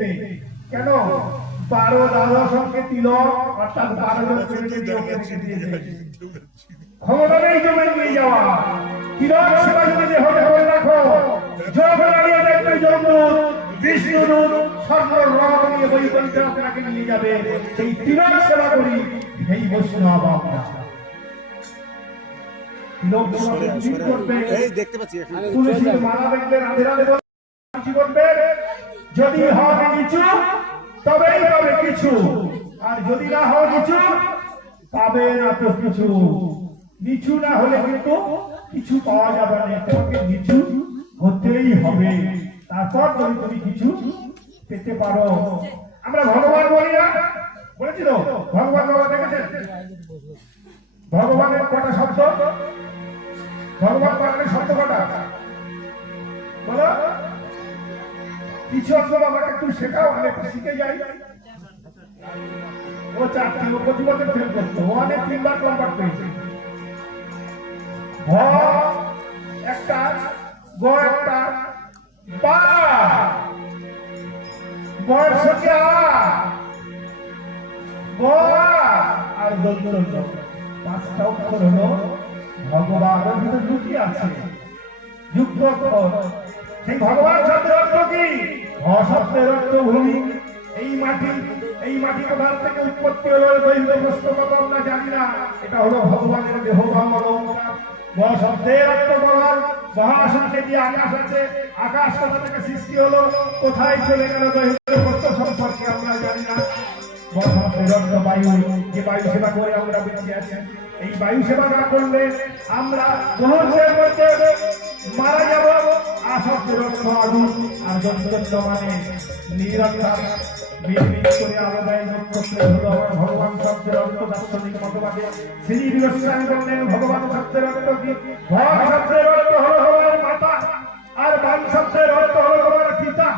কেন 12 দ্বাদশ অঙ্কে তিলক অর্থাৎ 12 জন ছেলেকে ক্ষমতা নেই জমে নিয়ে যাওয়া তিলক সেবা যদি হতে করে রাখো যখন আমি দেখবে জমদূত বিষ্ণুদূত স্বর্ণ রথ নিয়ে বৈকুণ্ঠে আপনাকে নিয়ে যাবে সেই তিলক সেবা করি সেই বৈষ্ণব আমরা তিলক করবে এই দেখতে পাচ্ছি তুলসীর মালা দেখলে রাধে রাধে করবে যদি হবে কিছু তবেই পাবে কিছু আর যদি না হয় কিছু পাবে না তো কিছু নিচু না হলে কিন্তু কিছু পাওয়া যাবে না তোমাকে নিচু হতেই হবে তারপর তুমি কিছু পেতে পারো আমরা ভগবান বলি না বলেছি তো ভগবান বাবা দেখেছেন ভগবানের কটা শব্দ ভগবান বাবার শব্দ কটা বলো কিছু অঙ্গ আমাকে একটু শেখাও আমি একটু শিখে যাই ও 4টি ও প্রতি বছর ফেল করতো ও অনেক 3বার কম্পার্ট পেয়েছে ভ একটা গ একটা বা বয়ের সঙ্গে গ আর দন্ত 5টা অক্ষর হলো ভগবানের ভিতরে লুকিয়ে আছে যুক্ত অক্ষর সেই ভগবান শব্দের অর্থ কি অশব্দের অর্থ ভূমি এই মাটি কোথা থেকে উৎপত্তি হলো দৈব প্রশ্ন কত আমরা জানি না এটা হলো ভগবানের দেহ বা অলঙ্কার শব্দের অর্থ ভগবান মহাশূন্যে যে আকাশ আছে আকাশ কোথা থেকে সৃষ্টি হলো কোথায় চলে গেল দৈব প্রশ্ন সম্পর্কে আমরা জানি না শব্দের অর্থ বায়ু যে বায়ু সেবা করে আমরা বেঁচে আছি এই বায়ু সেবা না করলে আমরা মুহূর্তের মধ্যে মারা যাব আসক্তের অর্থ আগুন আর যন্ত্র মানে নিরন্তর করে আলাদাই নক্ষত্র হলো আমার ভগবান শব্দের অর্থ দার্শনিক মতবাদে শ্রী বিরস্বামী বললেন ভগবান শব্দের অর্থ কি ভগ শব্দের অর্থ হলো তোমার মাতা আর বান শব্দের অর্থ হলো তোমার পিতা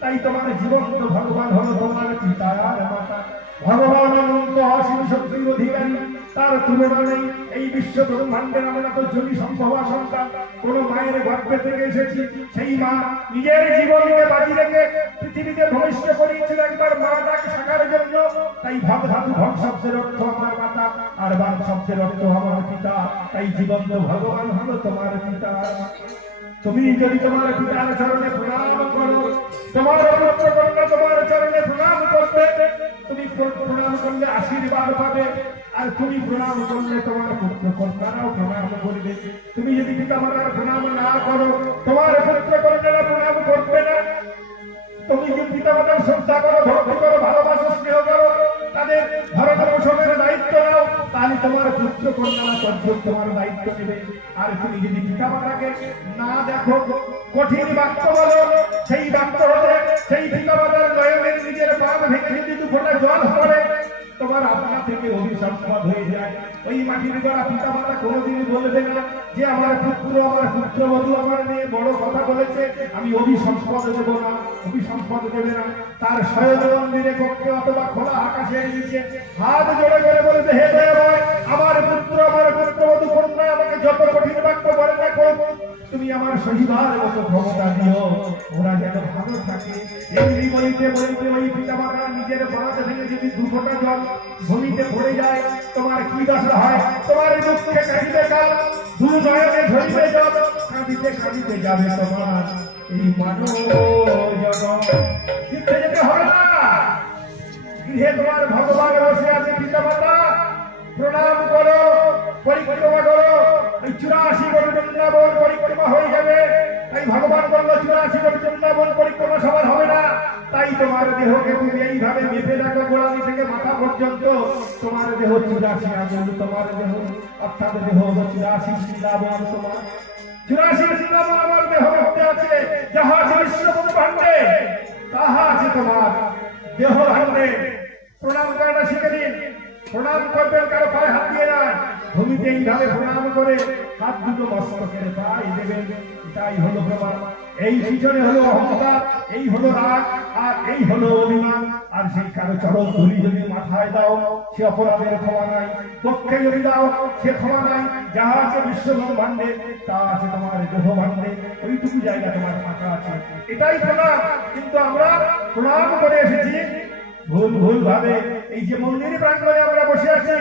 তাই তোমার জীবন্ত ভগবান হলো তোমার পিতা আর মাতা ভগবান অনন্ত অসীম শক্তির অধিকারী তার তুলনা নেই এই বিশ্ব ব্রহ্মাণ্ডের আমরা তো যদি সম্ভব আশঙ্কা কোন মায়ের গর্ভে থেকে এসেছি সেই মা নিজের জীবনকে বাজি রেখে পৃথিবীতে ভবিষ্য করিয়েছিল একবার মা ডাক শাখার জন্য তাই ভগ ধাতু ভগ শব্দের অর্থ আমার মাতা আর বান শব্দের অর্থ আমার পিতা তাই জীবন্ত ভগবান হলো তোমার পিতা তুমি যদি তোমার পিতার চরণে প্রণাম করো তোমার পুত্র কন্যা তোমার চরণে প্রণাম করবে তুমি প্রণাম করলে আশীর্বাদ পাবে আর তুমি প্রণাম করলে তোমার পুত্র কন্যারাও প্রণাম করবে তুমি যদি পিতা মাতার প্রণাম না করো তোমার পুত্র কন্যারা প্রণাম করবে না তুমি যদি পিতা মাতার শ্রদ্ধা করো ভক্তি করো ভালোবাসো স্নেহ করো তাদের ভরণ পোষণের দায়িত্ব নাও তাহলে তোমার পুত্র কন্যারা তোমার দায়িত্ব নেবে আর তুমি যদি পিতা মাতাকে না দেখো কঠিন বাক্য বলো সেই বাক্য হলে সেই পিতা মাতার নয়নের নিজের প্রাণ ভেঙে যদি 2 ফোঁটা জল পড়ে তোমার আপনা থেকে অভিসম্পাদ হয়ে যায় ওই মাটির দ্বারা পিতা মাতা কোনোদিনই বলবে না যে আমার পুত্রবধূ আমার মেয়ে বড় কথা বলেছে আমি অভিসম্পাদ দেবো না অভিসম্পাদ দেবে না তার শয়ন মন্দিরে কক্ষে অথবা খোলা আকাশের নিচে হাত জোড়ে করে বলবে হে দয়াময় আমার পুত্রবধূ কন্যা আমাকে যত কঠিন বাক্য বলে না তুমি আমার সহিবার মতো ক্ষমতা দিও ওরা যেন ভালো থাকে এমনি বলিতে বলিতে ওই পিতা মাতা নিজের বাঁধ ভেঙে যদি 2 ফোঁটা জল ভূমিতে পড়ে যায় তোমার কি দশা হয় তোমার দুঃখে কাঁদিতে কাল 2 নয়নে ঝরিবে জল কাঁদিতে যাবে তোমার এই মানব জগৎ জিততে যেতে হবে না গৃহে তোমার ভগবান বসে আছে পিতা মাতা প্রণাম করো পরিক্রমা করো এই 84 কোটি বৃন্দাবন পরিক্রমা হয়ে যাবে তাই ভগবান বলল 84 কোটি বৃন্দাবন পরিক্রমা সবার হবে না তাই তোমার দেহকে তুমি এইভাবে মেপে রাখো গোড়ালি থেকে মাথা পর্যন্ত তোমার দেহ 84 আগুন তোমার দেহ অর্থাৎ দেহ 84 বৃন্দাবন তোমার 84 বৃন্দাবন আমার দেহ মধ্যে আছে যাহা আছে বিশ্ব ব্রহ্মাণ্ডে তাহা আছে তোমার দেহ ভাণ্ডে প্রণাম করাটা শিখে দিন প্রণাম করবেন কারো পায়ে হাত দিয়ে না ভূমিতে এইভাবে প্রণাম করে হাত দুটো মস্তকের পায়ে দেবেন এটাই হলো প্রমাণ এই পিছনে হলো অহংকার এই হলো রাগ আর এই হলো অভিমান আর সেই কারো চরণ ধুলি যদি মাথায় দাও সে অপরাধের ক্ষমা নাই পক্ষে যদি দাও সে ক্ষমা নাই যাহা আছে বিশ্ব ব্রহ্মাণ্ডে তা আছে তোমার দেহ ভাণ্ডে ওইটুকু জায়গা তোমার ফাঁকা আছে এটাই প্রমাণ কিন্তু আমরা প্রণাম করে এসেছি। ভুল ভুল ভাবে এই যে মন্দির প্রাঙ্গণে আমরা বসে আছি,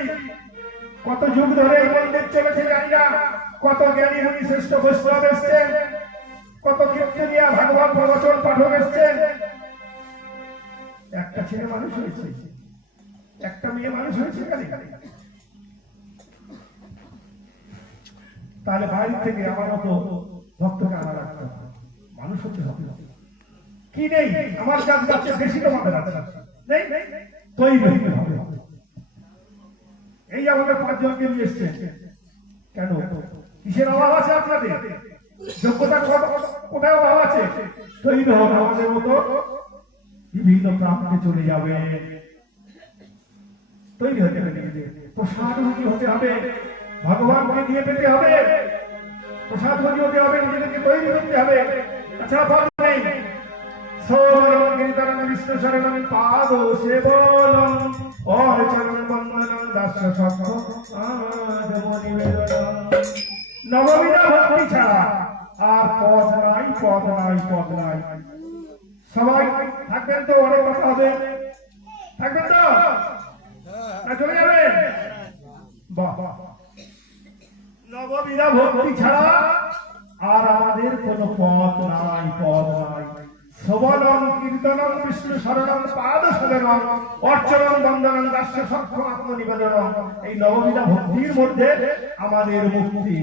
কত যুগ ধরে এই মন্দির চলেছে জানি না, কত জ্ঞানী মুনি শ্রেষ্ঠ বৈষ্ণব এসছেন, কত কীর্তনিয়া ভাগবত প্রবচন পাঠক এসছেন। একটা ছেলে মানুষ হয়েছে, একটা মেয়ে মানুষ হয়েছে খালি। তাহলে বাইরে থেকে আমার মতো ভক্তকে আনা রাখতে হবে, মানুষ হতে হবে। কি নেই আমার কাছে যাচ্ছে বেশি তোমাদের আছে নেই, তৈরি হতে হবে। এই আমাদের 5 জনকে নিয়ে এসছে কেন? কিসের অভাব আছে আপনাদের? যোগ্যতা কোথায় অভাব আছে? তৈরি হবে আমাদের মতো বিভিন্ন প্রান্তে চলে যাবে, তৈরি হতে হবে। প্রসাদমুখী হতে হবে, ভগবানকে দিয়ে পেতে হবে, প্রসাদমুখী হতে হবে, নিজেদেরকে তৈরি করতে হবে। আচ্ছা ভাব নেই সোমরং গীতারং বিষ্ণু শরণং পাদ সেবনং অর্চনং বন্দনং দাস্য সত্য আদম নিবেদনং। নববিধা ভক্তি ছাড়া আর পথ নাই, পথ নাই, পথ নাই। সবাই থাকবেন তো? অনেক কথা হবে, থাকবেন তো না চলে যাবেন? বাহ, নববিধা ভক্তি ছাড়া আর আমাদের কোন পথ নাই, পথ নাই। শ্রবণং কীর্তনং বিষ্ণু শরণং পাদ সেবনং অর্চনং বন্দনং দাস্য সখ্য আত্মনিবেদনং। এই নববিধা ভক্তির মধ্যে আমাদের মুক্তি।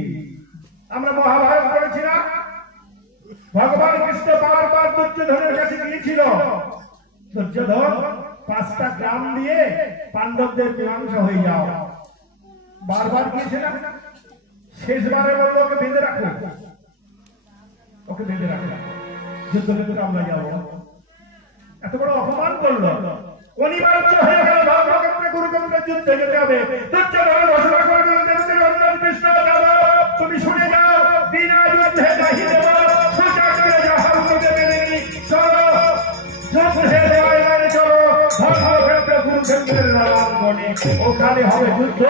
আমরা মহাভারত পড়েছি না? ভগবান কৃষ্ণ বারবার দুর্যোধনের কাছে গিয়েছিল। দুর্যোধন 5টা গ্রাম দিয়ে পাণ্ডবদের মীমাংসা হয়ে যাও, বারবার গিয়েছে না? শেষবারে বলল ওকে বেঁধে রাখো, ওকে বেঁধে রাখো, যুদ্ধক্ষেত্রে আমরা যাবো। এত বড় অপমান করলো, অনিবার্য হয়ে গেল ধর্মক্ষেত্রে কুরুক্ষেত্রের যুদ্ধে যেতে হবে। দুর্যোধন ঘোষণা করে দিলেন, কৃষ্ণ যাবো, তুমি শুনে যাও, বিনা যুদ্ধে নাহি দেব, সুচক্রে যাহার মধ্যে মেনেনি, চলো যুদ্ধে দেওয়ায় চলো ধর্মক্ষেত্রে কুরুক্ষেত্রের রণাঙ্গনে, ওখানে হবে যুদ্ধ,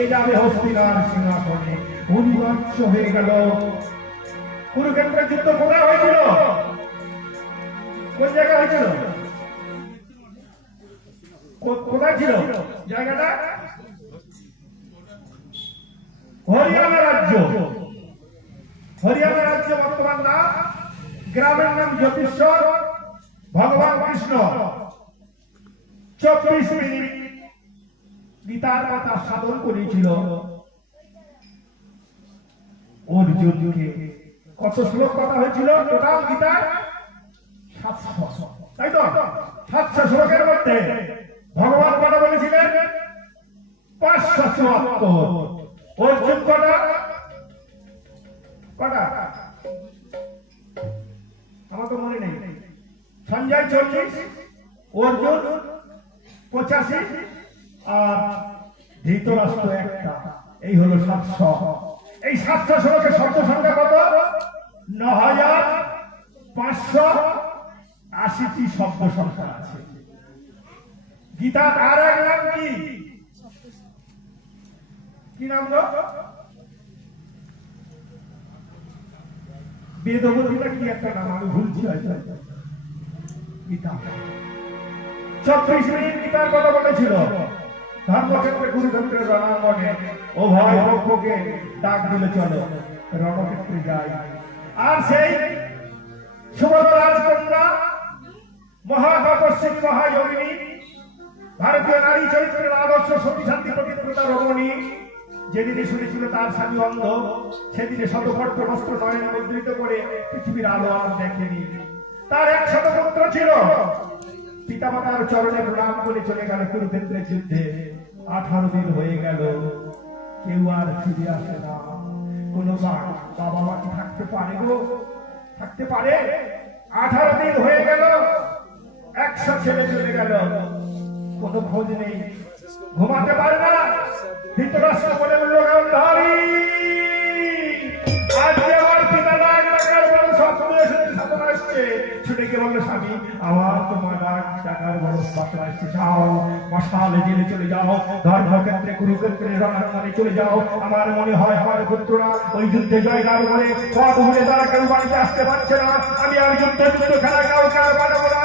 এ যাবে হস্তিনার সিংহাসনে। অনিবার্য হয়ে গেল। কুরুক্ষেত্রের যুদ্ধ কোথায় হয়েছিল? কোন জায়গায় হয়েছিল? কোথায় ছিল জায়গাটা? হরিয়ানা রাজ্য। হরিয়ানা রাজ্য বর্তমান নাম, গ্রামের নাম জ্যোতিশ্বর। ভগবান কৃষ্ণ 24 মিনিট গীতার কথা সাধন করেছিল অর্জুনকে। কত শ্লোক কথা হয়েছিল টোটাল গীতার? 700, তাই তো? 700 শ্লোকের মধ্যে ভগবান কথা বলেছিলেন 574। অর্জুন কটা? আমার তো মনে নেই। সঞ্জয় 40, অর্জুন 85 আর ধৃতরাষ্ট্র 1টা, এই হলো 700। এই 700 শ্লোকের শব্দ সংখ্যা কত? 9580টি শব্দ সংখ্যা আছে। গীতার আর এক নাম কি? কি নাম গো? বেদবতীটা কি একটা নাম, আমি ভুলছি হয়তো। গীতা 24 মিনিট গীতার কথা বলেছিল। ধর্মক্ষেত্রে কুরুক্ষেত্রের রণাঙ্গনে উভয় পক্ষকে ডাক দিলে চলো রণক্ষেত্রে যাই। আর সেই সুভদ্রা রাজকন্যা মহাতপস্বিনী মহাযোগিনী, ভারতীয় নারী চরিত্রের আদর্শ সতী শান্তি পবিত্রতা রমণী, যেদিনে শুনেছিল তার স্বামী অন্ধ, সেদিনে শতকর্ত বস্ত্র নয়নে মুদ্রিত করে পৃথিবীর আলো আর দেখেনি। তার 100 পুত্র ছিল। পিতামাতার চরণে প্রণাম করে চলে গেল কুরুক্ষেত্রের যুদ্ধে। 18 দিন হয়ে গেল, কেউ আর ফিরে আসে না। কোন বাবা মা কি থাকতে পারে গো? থাকতে পারে? 18 দিন হয়ে গেল, 100 ছেলে চলে গেল, কোনো খোঁজ নেই, ঘুমাতে পারে না। ধৃতরাষ্ট্র বলে বলল, গান্ধারী আজকে আমার পিতা ডাক ডাকার বড় স্বপ্ন এসেছে, সাধনা এসছে। ছুটে গিয়ে বলল, স্বামী আমার তোমার ডাকার বড় স্বপ্ন এসছে, যাও মশালে জেলে চলে যাও, ধর্মক্ষেত্রে কুরুক্ষেত্রে রণাঙ্গনে চলে যাও। আমার মনে হয় আমার পুত্ররা ওই যুদ্ধে জয়লাভ করে পথ ভুলে তারা কেউ বাড়িতে আসতে পারছে না। আমি আর যুদ্ধ খেলা কাউকে আর বাড়াবো না।